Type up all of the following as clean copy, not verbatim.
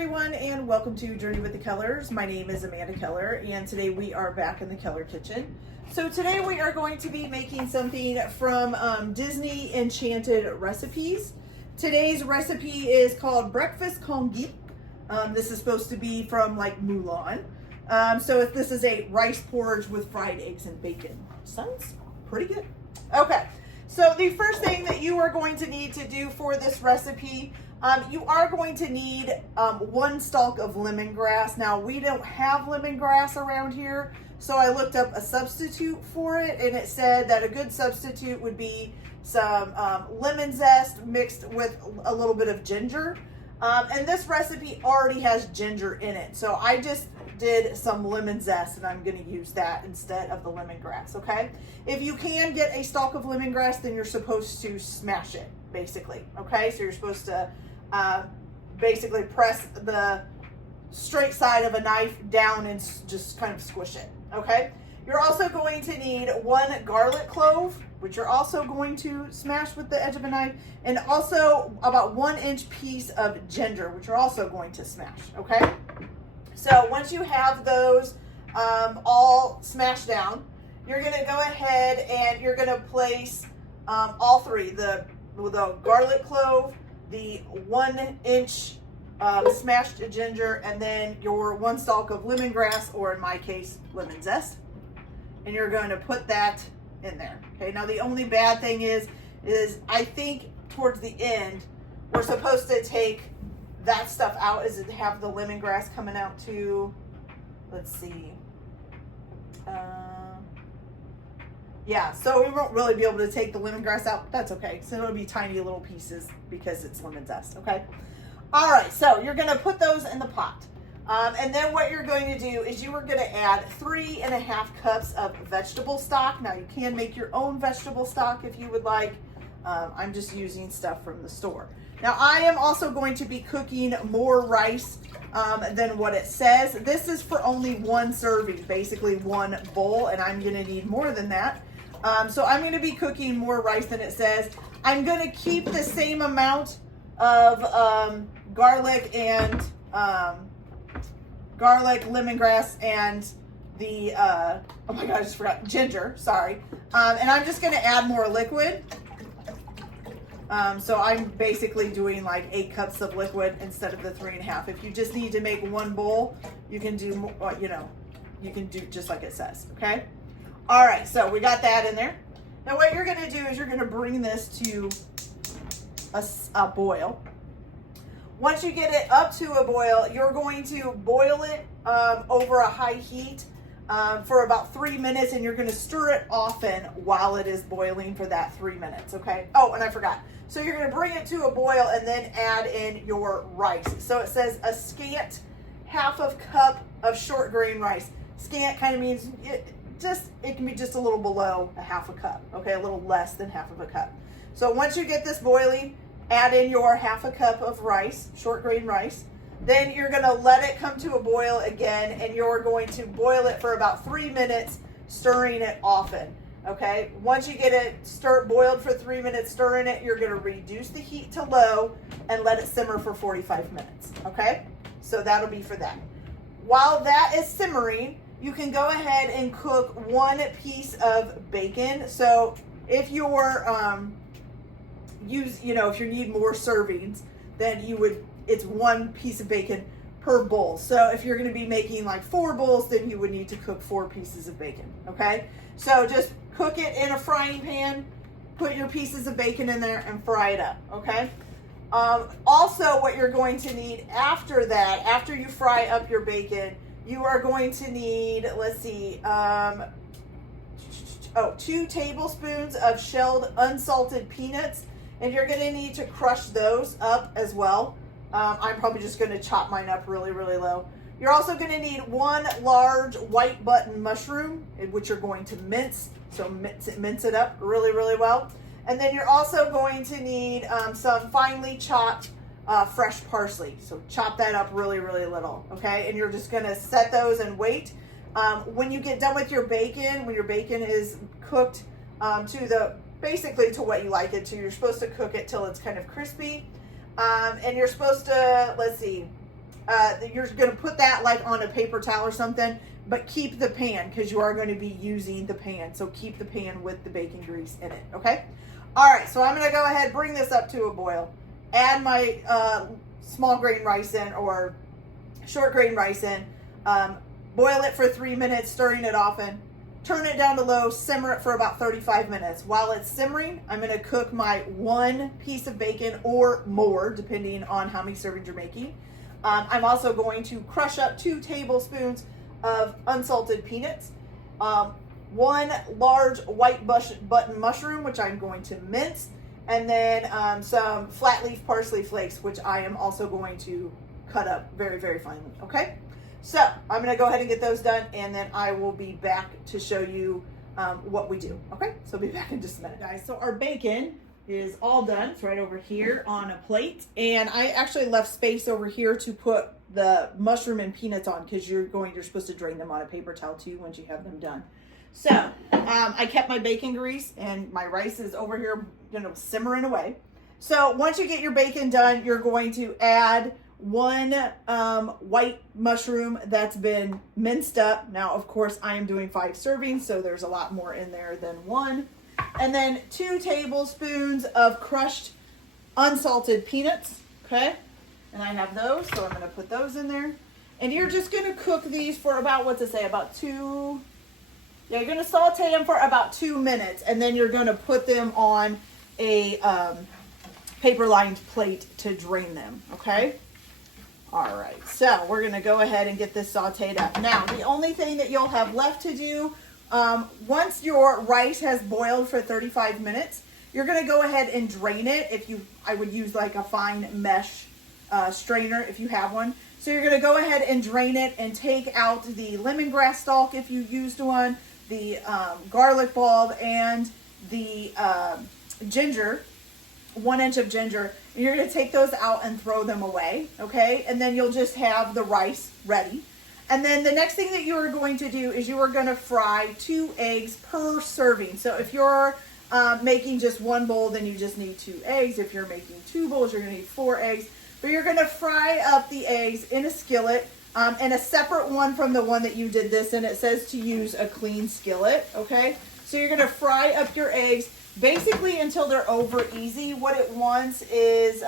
everyone, and welcome to Journey with the Kellers. My name is Amanda Keller, and today we are back in the Keller kitchen. So today we are going to be making something from Disney Enchanted recipes. Today's recipe is called breakfast congee. This is supposed to be from like Mulan. This is a rice porridge with fried eggs and bacon. Sounds pretty good. Okay, so the first thing that you are going to need to do for this recipe, you are going to need 1 stalk of lemongrass. Now, we don't have lemongrass around here, so I looked up a substitute for it, and it said that a good substitute would be some lemon zest mixed with a little bit of ginger. And this recipe already has ginger in it, so I just did some lemon zest, and I'm going to use that instead of the lemongrass, okay? If you can get a stalk of lemongrass, then you're supposed to smash it, basically, okay? So you're supposed to basically press the straight side of a knife down and just kind of squish it, okay? You're also going to need 1 garlic clove, which you're also going to smash with the edge of a knife, and also about 1-inch piece of ginger, which you're also going to smash, okay? So once you have those all smashed down, you're going to go ahead and you're going to place all 3, the garlic clove, the 1-inch smashed ginger, and then your 1 stalk of lemongrass, or in my case, lemon zest. And you're going to put that in there. Okay, now the only bad thing is I think towards the end, we're supposed to take that stuff out, is it have the lemongrass coming out too. Let's see. Yeah, so we won't really be able to take the lemongrass out. That's okay. So it'll be tiny little pieces because it's lemon zest, okay? All right, so you're gonna put those in the pot. And then what you're going to do is you are gonna add 3.5 cups of vegetable stock. Now you can make your own vegetable stock if you would like. I'm just using stuff from the store. Now I am also going to be cooking more rice than what it says. This is for only 1 serving, basically 1 bowl, and I'm gonna need more than that. So I'm gonna be cooking more rice than it says. I'm gonna keep the same amount of garlic, lemongrass, and the, oh my God, I just forgot, ginger, sorry. And I'm just gonna add more liquid. So I'm basically doing like 8 cups of liquid instead of the 3.5. If you just need to make 1 bowl, you can do more, you can do just like it says, okay? All right, so we got that in there. Now what you're gonna do is you're gonna bring this to a boil. Once you get it up to a boil, you're going to boil it over a high heat for about 3 minutes, and you're gonna stir it often while it is boiling for that 3 minutes, okay? Oh, and I forgot. So you're gonna bring it to a boil and then add in your rice. So it says a scant 1/2 cup of short grain rice. Scant kind of means it can be just a little below a 1/2 cup, okay? A little less than 1/2 cup. So once you get this boiling, add in your 1/2 cup of rice, short grain rice. Then you're gonna let it come to a boil again, and you're going to boil it for about 3 minutes, stirring it often, okay? Once you get it boiled for 3 minutes, stirring it, you're gonna reduce the heat to low and let it simmer for 45 minutes, okay? So that'll be for that. While that is simmering, you can go ahead and cook 1 piece of bacon. So if you're, if you need more servings, then it's 1 piece of bacon per bowl. So if you're gonna be making like 4 bowls, then you would need to cook 4 pieces of bacon, okay? So just cook it in a frying pan, put your pieces of bacon in there and fry it up, okay? Also, what you're going to need after that, after you fry up your bacon, you are going to need, 2 tablespoons of shelled unsalted peanuts, and you're gonna need to crush those up as well. I'm probably just gonna chop mine up really, really low. You're also gonna need 1 large white button mushroom, which you're going to mince. So mince it up really, really well. And then you're also going to need some finely chopped fresh parsley. So chop that up really, really little, okay? And you're just gonna set those and wait. When you get done with your bacon, when your bacon is cooked basically to what you like it to, you're supposed to cook it till it's kind of crispy. And you're supposed to, you're going to put that like on a paper towel or something, but keep the pan because you are going to be using the pan. So keep the pan with the bacon grease in it, okay? All right, so I'm going to go ahead, bring this up to a boil. Add my small grain rice in, or short grain rice in. Boil it for 3 minutes, stirring it often. Turn it down to low, simmer it for about 35 minutes. While it's simmering, I'm going to cook my 1 piece of bacon or more, depending on how many servings you're making. I'm also going to crush up 2 tablespoons of unsalted peanuts, 1 large white button mushroom, which I'm going to mince, and then some flat leaf parsley flakes, which I am also going to cut up very, very finely, okay? So I'm going to go ahead and get those done, and then I will be back to show you what we do. Okay, so I'll be back in just a minute, guys. So our bacon is all done. It's right over here on a plate, and I actually left space over here to put the mushroom and peanuts on because you're supposed to drain them on a paper towel too once you have them done. So I kept my bacon grease, and my rice is over here, simmering away. So once you get your bacon done, you're going to add 1 white mushroom that's been minced up. Now, of course, I am doing 5 servings, so there's a lot more in there than 1. And then 2 tablespoons of crushed unsalted peanuts, okay? And I have those, so I'm going to put those in there. And you're just going to cook these for about, about 2, you're going to saute them for about 2 minutes, and then you're going to put them on a paper-lined plate to drain them, okay? All right, so we're going to go ahead and get this sauteed up. Now, the only thing that you'll have left to do, once your rice has boiled for 35 minutes, you're going to go ahead and drain it. I would use like a fine mesh strainer if you have one. So you're going to go ahead and drain it and take out the lemongrass stalk if you used one, the garlic bulb, and the ginger. 1 inch of ginger, and you're going to take those out and throw them away, okay? And then you'll just have the rice ready. And then the next thing that you are going to do is you are going to fry 2 eggs per serving. So if you're making just 1 bowl, then you just need 2 eggs. If you're making 2 bowls, you're going to need 4 eggs. But you're going to fry up the eggs in a skillet, and a separate one from the one that you did this in. It says to use a clean skillet, okay? So you're going to fry up your eggs basically until they're over easy. What it wants is,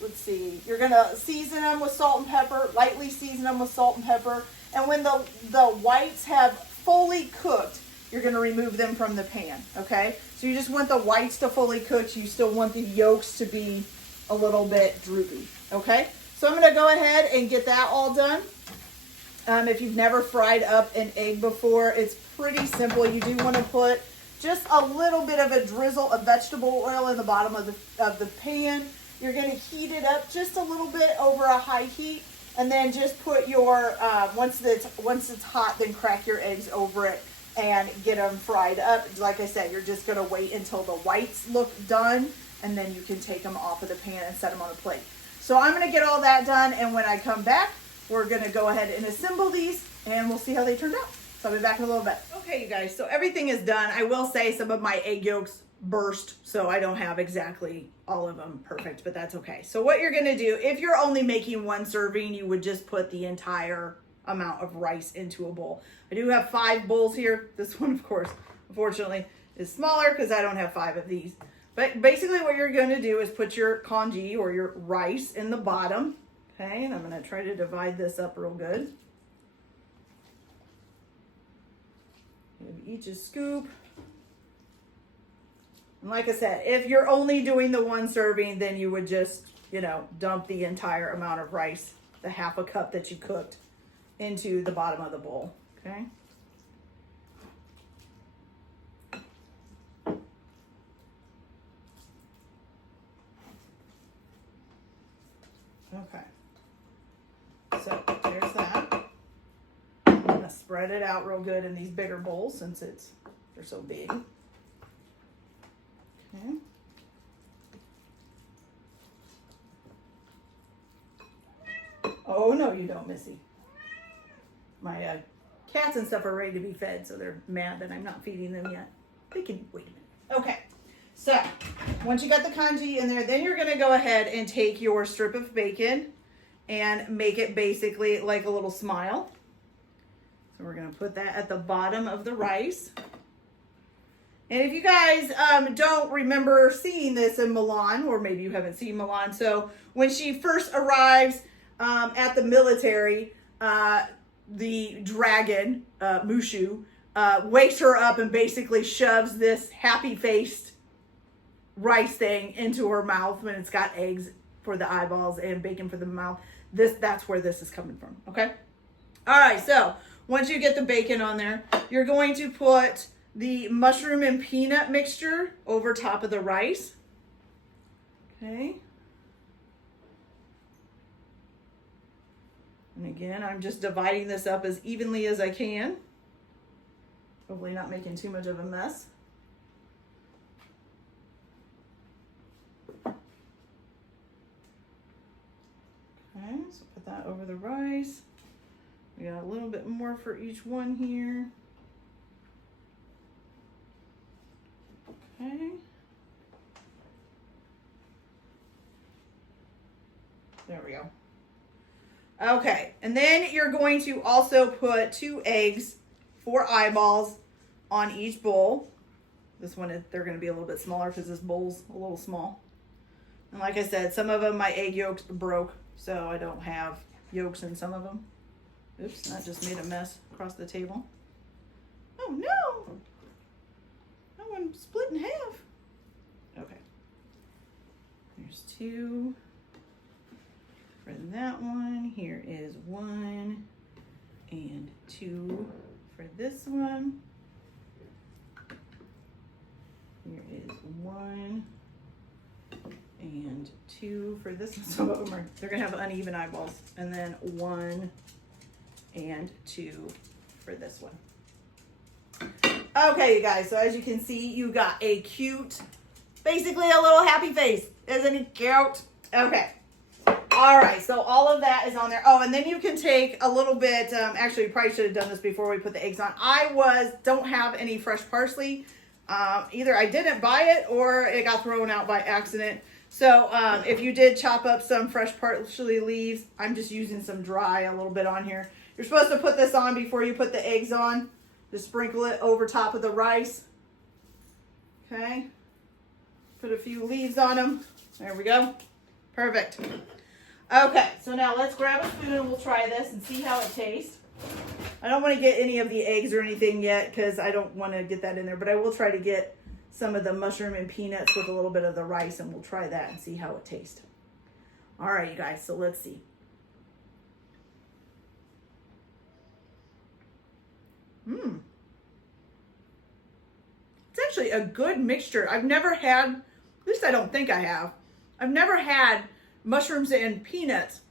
let's see, you're going to season them with salt and pepper, lightly season them with salt and pepper. And when the whites have fully cooked, you're going to remove them from the pan, okay? So you just want the whites to fully cook. You still want the yolks to be a little bit droopy, okay? So I'm going to go ahead and get that all done. If you've never fried up an egg before, it's pretty simple. You do want to put just a little bit of a drizzle of vegetable oil in the bottom of the pan. You're going to heat it up just a little bit over a high heat, and then just put your once it's hot, then crack your eggs over it and get them fried up. Like I said, you're just going to wait until the whites look done, and then you can take them off of the pan and set them on a plate. So I'm going to get all that done, and when I come back, we're going to go ahead and assemble these, and we'll see how they turned out. So I'll be back in a little bit. Okay, you guys, so everything is done. I will say some of my egg yolks burst, so I don't have exactly all of them perfect, but that's okay. So what you're gonna do, if you're only making 1 serving, you would just put the entire amount of rice into a bowl. I do have 5 bowls here. This one, of course, unfortunately, is smaller because I don't have 5 of these. But basically what you're gonna do is put your congee or your rice in the bottom, okay? And I'm gonna try to divide this up real good. Give each a scoop. And like I said, if you're only doing the 1 serving, then you would just, dump the entire amount of rice, the half a cup that you cooked, into the bottom of the bowl, okay? Okay. So there's that. I'm gonna spread it out real good in these bigger bowls since they're so big. Okay. Oh no, you don't, Missy. My cats and stuff are ready to be fed, so they're mad that I'm not feeding them yet. They can wait a minute. Okay. So once you got the congee in there, then you're gonna go ahead and take your strip of bacon and make it basically like a little smile. So we're gonna put that at the bottom of the rice. And if you guys don't remember seeing this in Mulan, or maybe you haven't seen Mulan, so when she first arrives at the military, the dragon, Mushu, wakes her up and basically shoves this happy-faced rice thing into her mouth when it's got eggs for the eyeballs and bacon for the mouth. That's where this is coming from, okay? All right, so once you get the bacon on there, you're going to put the mushroom and peanut mixture over top of the rice. Okay. And again, I'm just dividing this up as evenly as I can. Hopefully not making too much of a mess. Okay, so put that over the rice. We got a little bit more for each one here. Okay. There we go. Okay, and then you're going to also put 2 eggs, 4 eyeballs on each bowl. This one, they're going to be a little bit smaller because this bowl's a little small. And like I said, some of them, my egg yolks broke, so I don't have yolks in some of them. Oops, that just made a mess across the table. Oh no! That one split in half. Okay. There's 2 for that one. Here is 1 and 2 for this one. Here is 1 and 2 for this one. Some of them they're gonna have uneven eyeballs. And then 1 and 2 for this one. Okay, you guys, so as you can see, you got a cute, basically a little happy face. Isn't it cute? Okay. All right, so all of that is on there. Oh, and then you can take a little bit, actually, you probably should have done this before we put the eggs on. Don't have any fresh parsley. Either I didn't buy it or it got thrown out by accident. So if you did chop up some fresh parsley leaves, I'm just using some dry a little bit on here. You're supposed to put this on before you put the eggs on. Just sprinkle it over top of the rice. Okay. Put a few leaves on them. There we go. Perfect. Okay, so now let's grab a spoon and we'll try this and see how it tastes. I don't want to get any of the eggs or anything yet because I don't want to get that in there, but I will try to get some of the mushroom and peanuts with a little bit of the rice, and we'll try that and see how it tastes. All right, you guys, so let's see. It's actually a good mixture. I've never had, at least I don't think I have, I've never had mushrooms and peanuts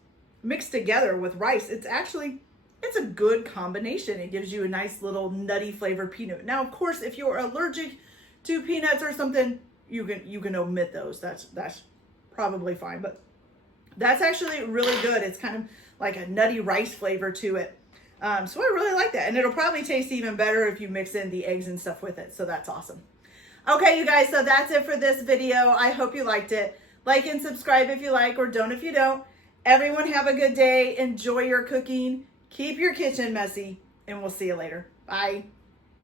mixed together with rice. It's a good combination. It gives you a nice little nutty flavored peanut. Now, of course, if you're allergic to peanuts or something, you can omit those. That's probably fine, but that's actually really good. It's kind of like a nutty rice flavor to it. So I really like that. And it'll probably taste even better if you mix in the eggs and stuff with it. So that's awesome. Okay, you guys, so that's it for this video. I hope you liked it. Like and subscribe if you like, or don't if you don't. Everyone have a good day. Enjoy your cooking. Keep your kitchen messy, and we'll see you later. Bye.